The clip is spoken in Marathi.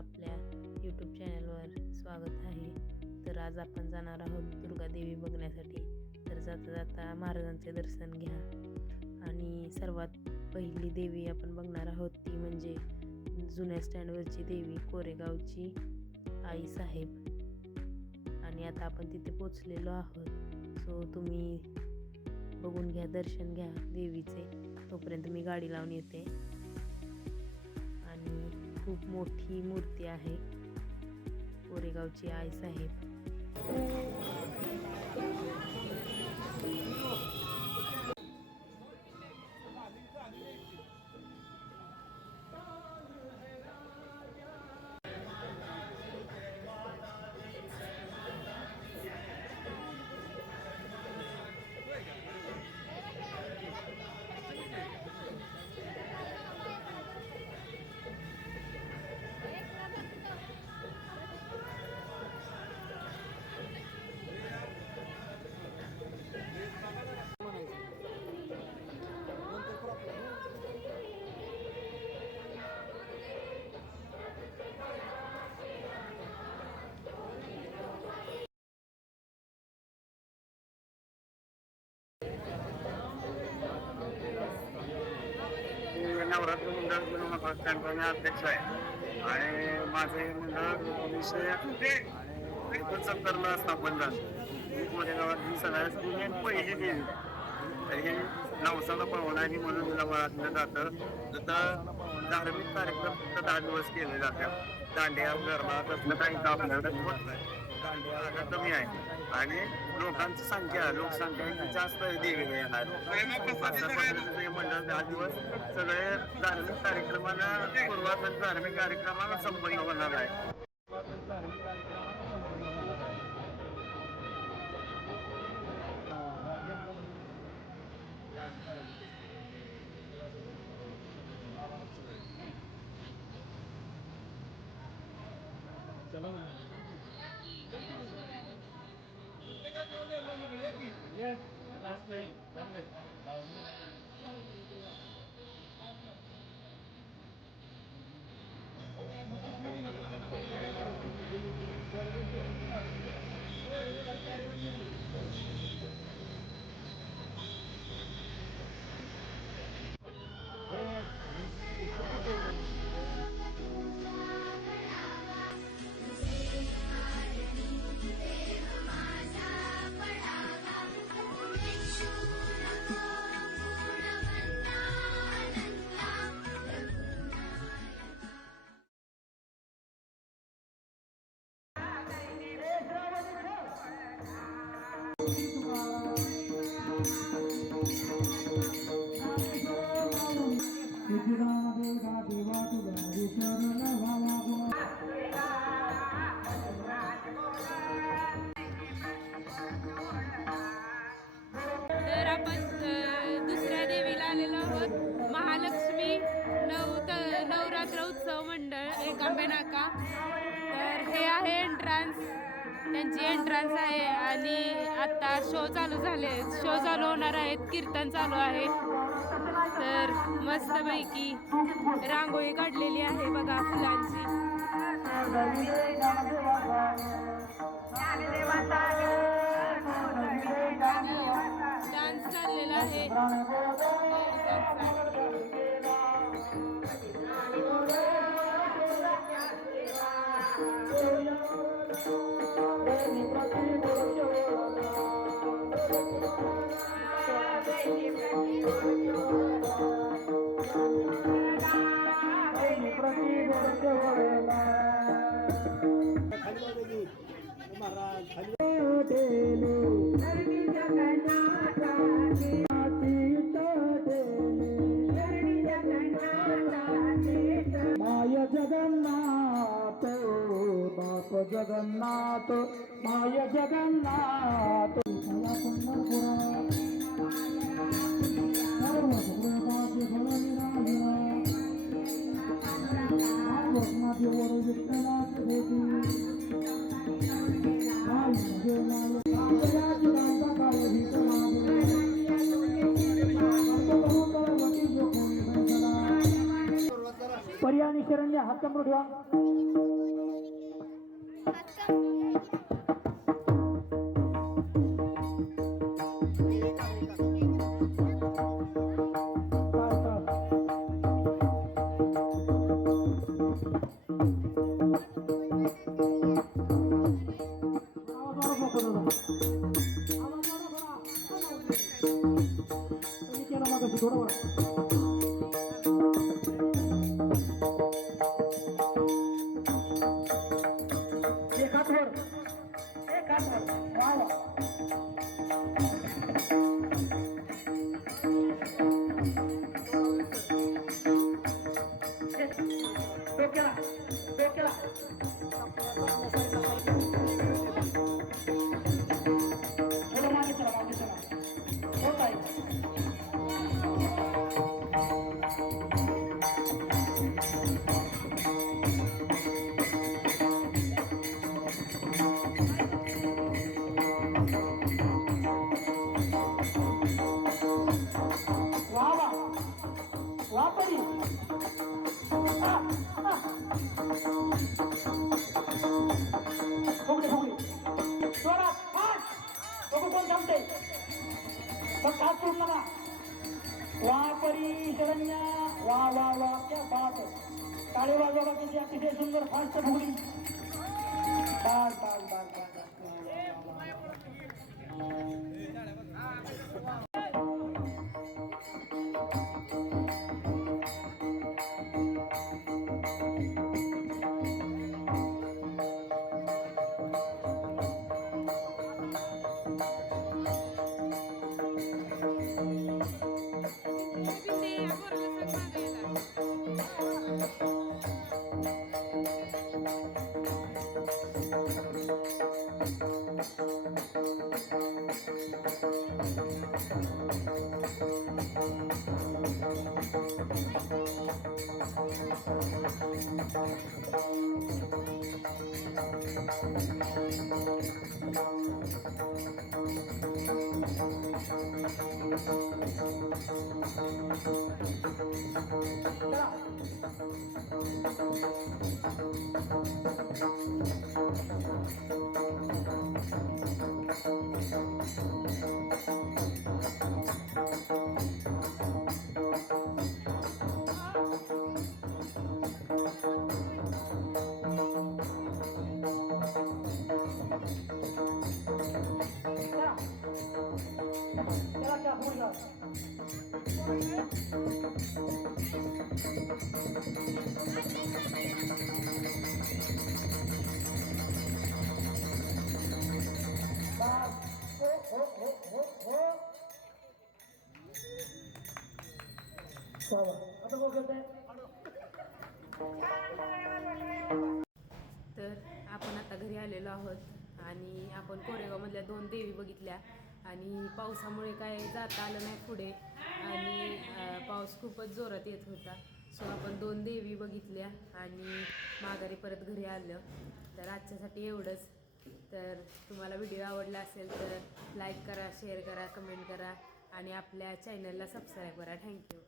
आपल्या यूट्यूब चॅनलवर स्वागत आहे. तर आज आपण जाणार आहोत दुर्गादेवी बघण्यासाठी. तर जाता जाता महाराजांचे दर्शन घ्या. आणि सर्वात पहिली देवी आपण बघणार आहोत ती म्हणजे जुन्या स्टँडवरची देवी कोरेगावची आई साहेब. आणि आता आपण तिथे पोचलेलो आहोत. सो तुम्ही बघून घ्या, दर्शन घ्या देवीचे. तोपर्यंत मी गाडी लावून येते. आणि खूप मोठी मूर्ती आहे कोरेगावची आई साहेब. नवरात्र मंडळ बस स्टँडचा अध्यक्ष आहे आणि माझे मंडळ 1969ला स्थापन झालं. कोरेगावात ही सगळ्यात पहिली देवी. तर हे नवसाला पाहुणारी म्हणून तिला ओळखलं जातं. तिथं धार्मिक कार्यक्रम फक्त 10 दिवस केले जातात. दांडिया गरबा तसलं काही आपल्याकडे होत नाही. दांडिया कमी आहे आणि लोकसंख्या जास्त देवीला येणार. मंडळ 10 दिवस सगळे धार्मिक कार्यक्रमाला सुरुवात आणि धार्मिक कार्यक्रमाला संपन्न होणार आहे. तर आपण दुसऱ्या देवीला आलेलो आहोत. महालक्ष्मी नवरात्र उत्सव मंडळ एकांबे नाका. तर हे आहे एंट्रान्स, त्यांची एंट्रान्स आहे. आणि आता शो चालू होणार आहेत. कीर्तन चालू आहे. तर मस्तपैकी रांगोळी काढलेली आहे बघा फुलांची. डान्स चाललेला आहे. जगन्नाथ माय जगन्नाथ पर्याय शरण्य हात कमरू ठेवा. वापरी शरण्या वा वा वा क्या बात है. टाळी वाजवा किती अतिशय सुंदर फास्ट फुगडी. बास बास बास बास. तर आपण आता घरी आलेलो आहोत आणि आपण कोरेगावमधल्या 2 देवी बघितल्या आणि पावसामुळे काय जाता आलं नाही पुढे आणि पाऊस खूपच जोरात येत होता. सो आपण 2 देवी बघितल्या आणि माघारी परत घरी आलं. तर आजच्यासाठी एवढंच. तर तुम्हाला व्हिडिओ आवडला असेल तर लाईक करा, शेअर करा, कमेंट करा आणि आपल्या चॅनलला सबस्क्राईब करा. थँक्यू.